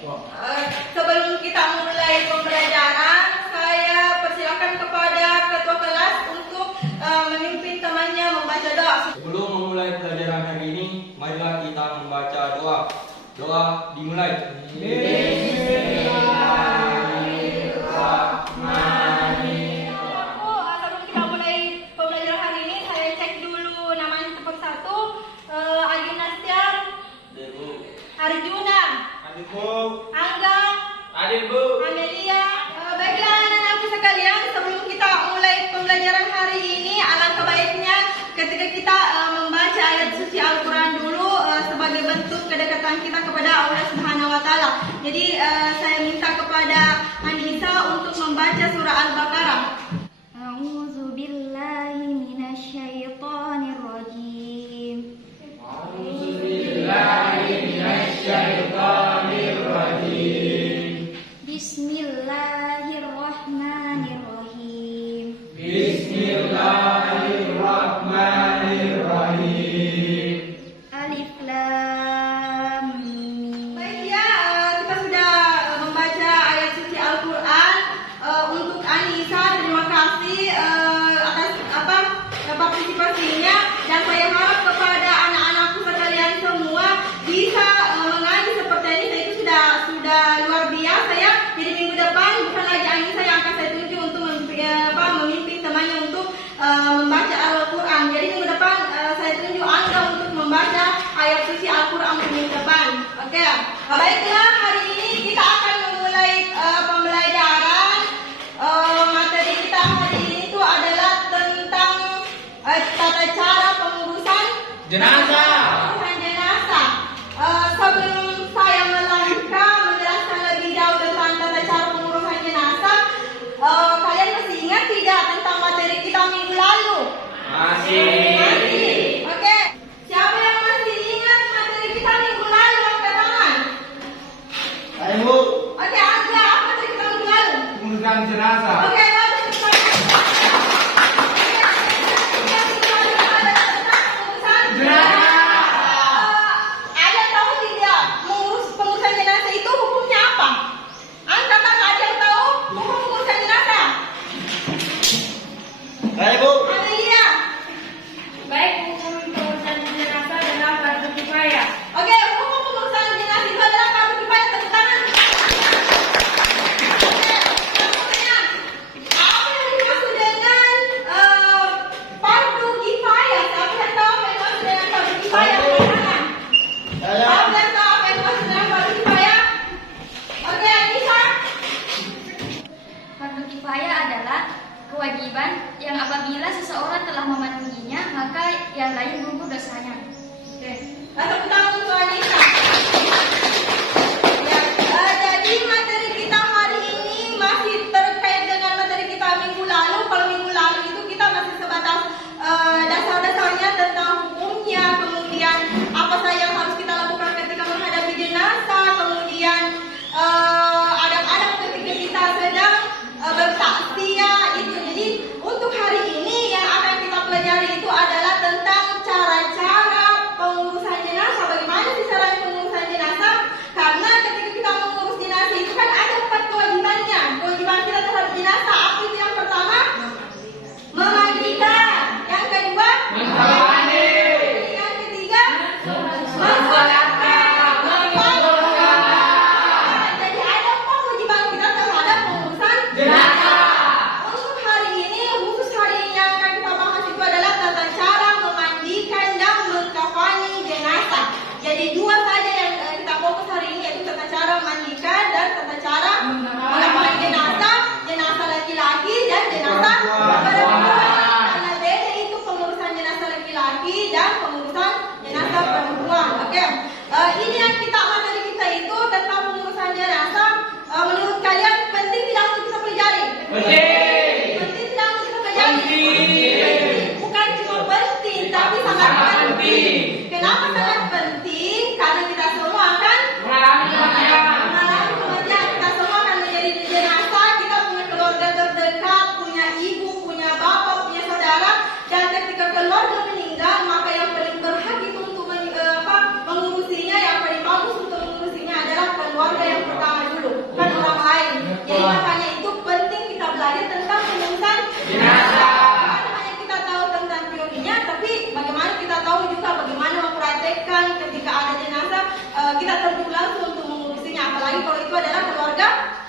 Sebelum kita mulai pembelajaran, saya persilakan kepada ketua kelas untuk memimpin temannya membaca doa. Sebelum memulai pelajaran hari ini, marilah kita membaca doa. Doa dimulai. Sebelum kita mulai pembelajaran hari ini, saya cek dulu namanya satu persatu. Aginastia, Arjuna, Angga, Amelia. Baiklah anak-anakku sekalian, sebelum kita mulai pembelajaran hari ini, alangkah baiknya ketika kita membaca ayat suci Al-Quran dulu sebagai bentuk kedekatan kita kepada Allah Subhanahu Wa Taala. Jadi saya minta kepada Anissa untuk membaca surah Al-Baqarah. A'udzu billahi minasyaitonir rajim. Bismillahirrahmanirrahim. Alif Lam Mim. Baik ya, kita sudah membaca ayat suci Al-Quran. Untuk Anissa, terima kasih atas partisipasinya, dan saya harap kepada anak-anakku sekalian semua bisa mengaji seperti Anissa. Itu sudah luar biasa ya. Jadi minggu depan bukan lagi Anissa yang akan saya tunjuk untuk memimpin temannya untuk membaca Al-Quran. Jadi minggu depan saya tunjuk Anda untuk membaca ayat suci Al-Quran minggu depan. Oke. Baiklah, hari ini kita akan memulai pembelajaran. Materi kita hari ini itu adalah tentang tata cara pengurusan jenazah. Sebelum saya menjelaskan lebih jauh tentang tata cara pengurusan jenazah, kalian masih ingat tidak tentang materi kita minggu lalu? Masih. Oke. Siapa yang masih ingat materi kita minggu lalu? Angkat tangan. Saya Bu. Oke, Angga, apa materi kita minggu lalu? Pengurusan jenazah. Oke, bagus. Ada tahu tidak mengurus pengurusan jenazah itu hukumnya apa? Angkat tangan, ada yang tahu hukum pengurusan jenazah? Saya Bu. Amelia. Baik, hukum pengurusan jenazah adalah fardu kifayah. Oke, hukum pengurusan jenazah itu adalah fardu kifayah. Tepuk tangan. Oke, selanjutnya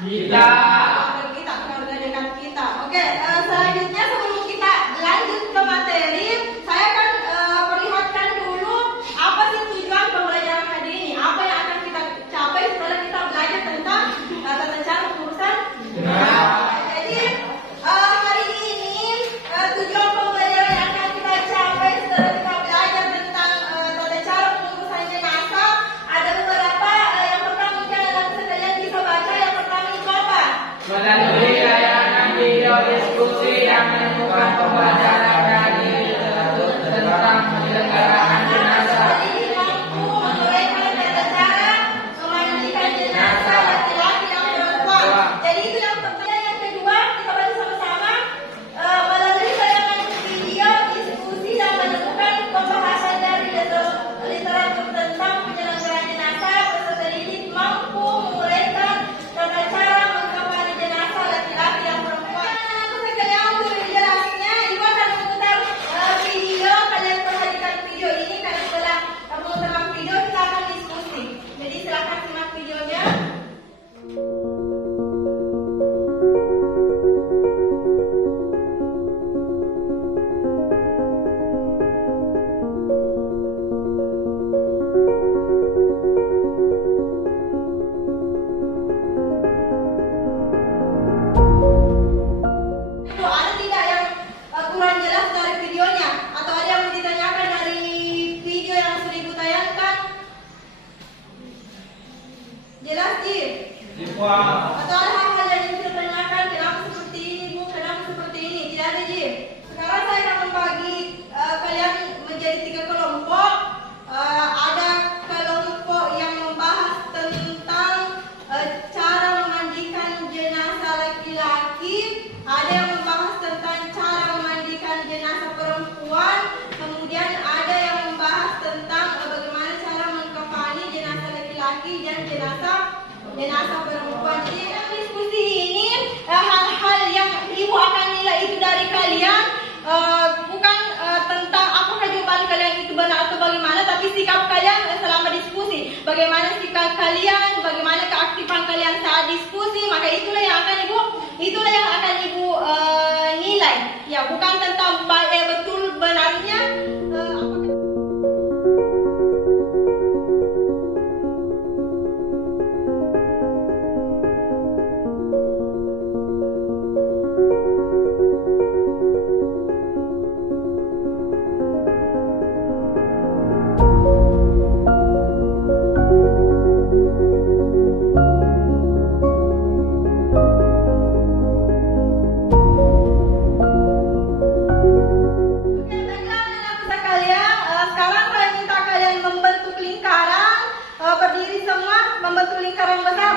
Kita. Kita, keluarga dekat kita. Oke, selanjutnya sebelum kita lanjut ke materi, saya akan perlihatkan dulu apa sih tujuan pembelajaran hari ini, apa yang akan kita capai setelah kita belajar tentang tata cara pengurusan jenazah. Jadi hari ini tujuan pembelajaran yang akan kita capai setelah kita belajar tentang tata cara pengurusan jenazah ada beberapa. Yang pertama mungkin anak sekalian bisa baca. Yang pertama itu apa? Melalui layanan video diskusi yang menemukan pembelajaran kami tentang penyelenggaraan jenazah. Jadi mampu menguraikan tata cara memandikan jenazah laki-laki dan perempuan. Jadi itu yang pertama. Yang kedua kita baca sama-sama. Melalui tayangan video diskusi dan menemukan pembahasan dari literatur tentang penyelenggaraan jenazah, peserta didik mampu menguraikan tata cara mengkamari jenazah laki-laki dan perempuan. Untuk sekalian untuk jelasnya, Ibu akan memutar video. Kalian perhatikan video ini karena setelah memutar video kita akan diskusi. Jadi silakan simak videonya. Itu ada tidak yang kurang jelas dari videonya atau ada yang ditanyakan dari video yang sudah Ibu tayangkan? Jelas, Ji? Atau ada hal-hal yang ingin kita tanyakan, kenapa seperti ini, Bu? Kenapa seperti ini? Tidak ada, Ji? Sekarang saya akan membagi kalian menjadi 3 kelompok. Ada kelompok yang membahas tentang cara memandikan jenazah laki-laki, ada yang membahas tentang cara memandikan jenazah perempuan, kemudian ada yang membahas tentang bagaimana cara mengkafani jenazah laki-laki dan jenazah perempuan. Jadi dalam diskusi ini hal-hal yang Ibu akan nilai itu dari kalian bukan tentang apakah jawaban kalian itu benar atau bagaimana, tapi sikap kalian selama diskusi. Bagaimana sikap kalian, bagaimana keaktifan kalian saat diskusi, maka itulah yang akan Ibu nilai. Ya, bukan tentang betul benarnya. Oke, baiklah anak-anak sekalian. Sekarang saya minta kalian membentuk lingkaran, berdiri semua, membentuk lingkaran besar.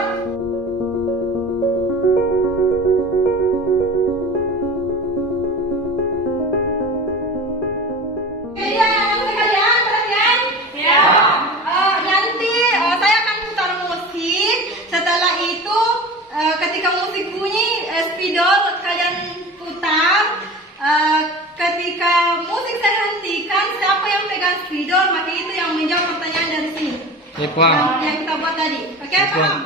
Oke, ya anak-anak sekalian, perhatian. Ya. Nanti saya akan putar musik. Setelah itu, ketika musik bunyi, spidol kalian putar. Ketika musik saya hentikan, siapa yang pegang spidol, maka itu yang menjawab pertanyaan dari sini. Yang kita buat tadi. Oke, paham?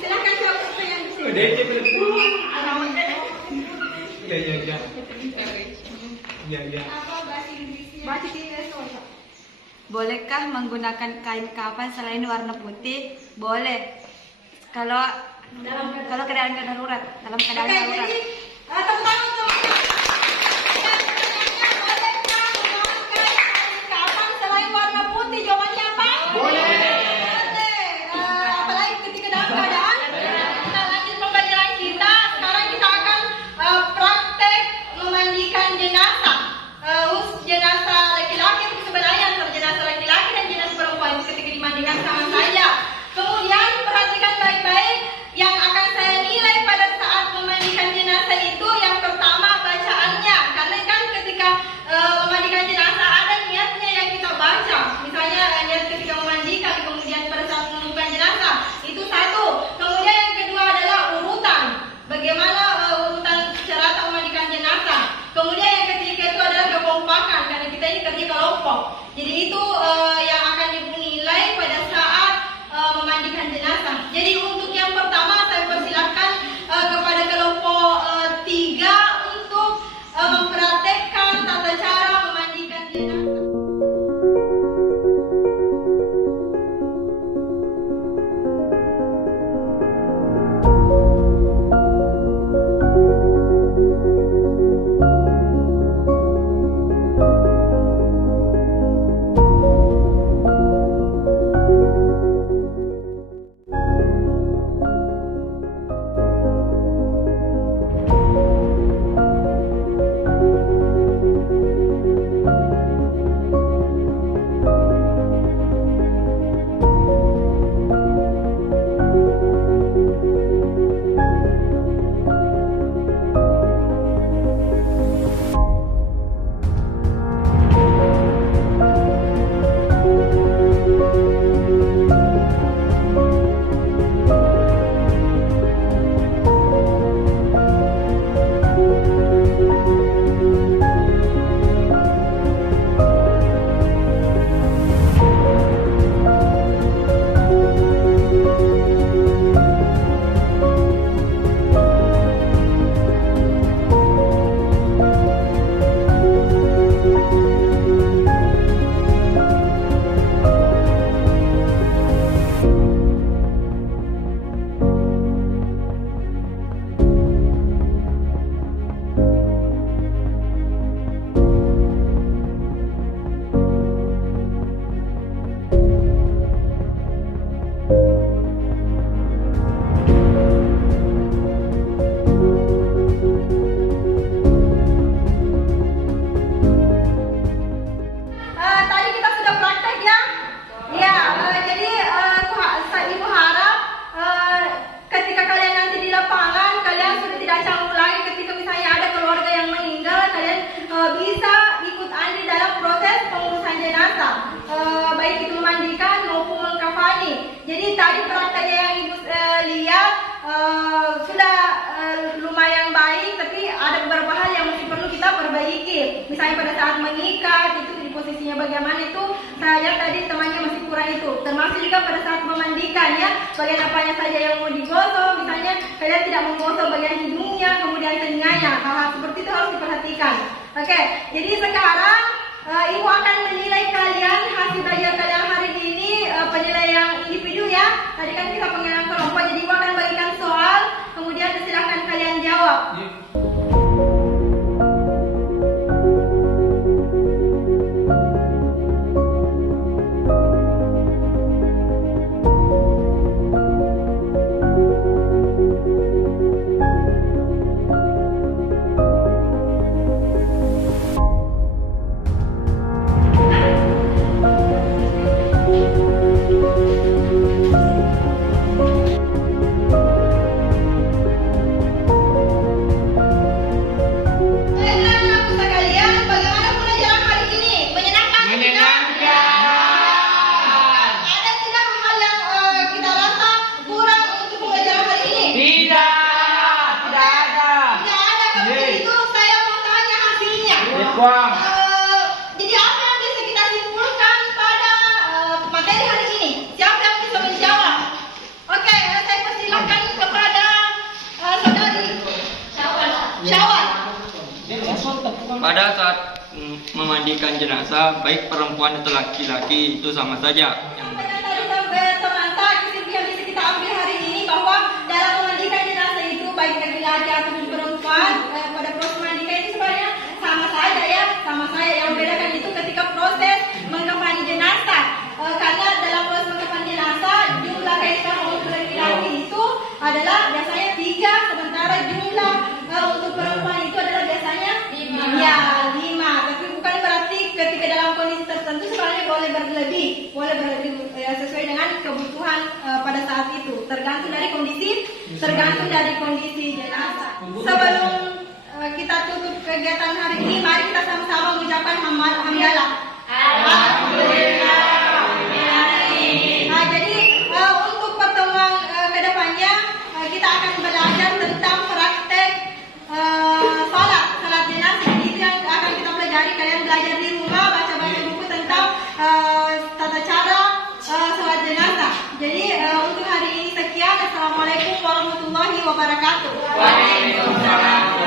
Silakan jawab pertanyaan di sini. Baca Inggris. Bolehkah menggunakan kain kafan selain warna putih? Boleh. Kalau keadaan darurat, dalam Oke, keadaan darurat. jadi tepuk tangan untuk yang pertanyaannya, bolehkah memakai kain kafan selain warna putih? Jawabannya apa? Boleh. Apalagi ketika dalam keadaan. Kita lanjut pembelajaran kita. Sekarang kita akan praktek memandikan jenazah. Jenazah laki-laki itu sebenarnya antara jenazah laki-laki dan jenazah perempuan ketika dimandikan sama saja. Kemudian perhatikan baik-baik yang akan saya nilai pada saat memandikan jenazah itu. Yang pertama bacaannya, karena kan ketika memandikan jenazah ada niatnya yang kita baca. Misalnya niat ketika memandikan, kemudian pada saat menemukan jenazah Jadi tadi prakteknya yang Ibu lihat sudah lumayan baik, tapi ada beberapa hal yang masih perlu kita perbaiki. Misalnya pada saat mengikat itu di posisinya bagaimana itu saya lihat tadi temannya masih kurang itu. Termasuk juga pada saat memandikan ya, bagian apanya saja yang mau digosok, misalnya kalian tidak menggosok bagian hidungnya, kemudian telinganya. Hal-hal seperti itu harus diperhatikan. Oke, jadi sekarang Ibu akan menilai kalian hasil belajar kalian hari ini, penilaian individu ya. Tadi kan kita penilaian kelompok, jadi Ibu akan bagikan soal, kemudian silakan kalian jawab. Jadi apa yang bisa kita simpulkan pada materi hari ini? Siapa yang bisa menjawab? Oke, saya persilakan kepada saudari Syawal. Pada saat memandikan jenazah, baik perempuan atau laki-laki itu sama saja. Tadi teman-teman kesimpulan bisa kita ambil hari ini bahwa dalam memandikan jenazah itu baik laki-laki ataupun perempuan pada proses memandikan itu sebenarnya sama saja ya, sama saja. Yang membedakan itu ketika proses mengkafani jenazah. Karena dalam proses mengkafani jenazah jumlah kain kafan untuk laki-laki itu adalah biasanya 3, sementara jumlah untuk perempuan itu adalah biasanya 5. Tapi bukan berarti ketika dalam kondisi tertentu sebenarnya boleh berlebih sesuai dengan kebutuhan pada saat itu. Tergantung dari kondisi jenazah. Sebelum kita tutup kegiatan hari ini, mari kita sama-sama mengucapkan hamdalah. Alhamdulillah. Nah, jadi untuk pertemuan kedepannya kita akan belajar tentang praktek salat jenazah. Itu yang akan kita pelajari. Kalian belajar di rumah, baca-baca buku tentang tata cara salat jenazah. Jadi untuk hari ini sekian. Assalamualaikum warahmatullahi wabarakatuh. Waalaikumsalam.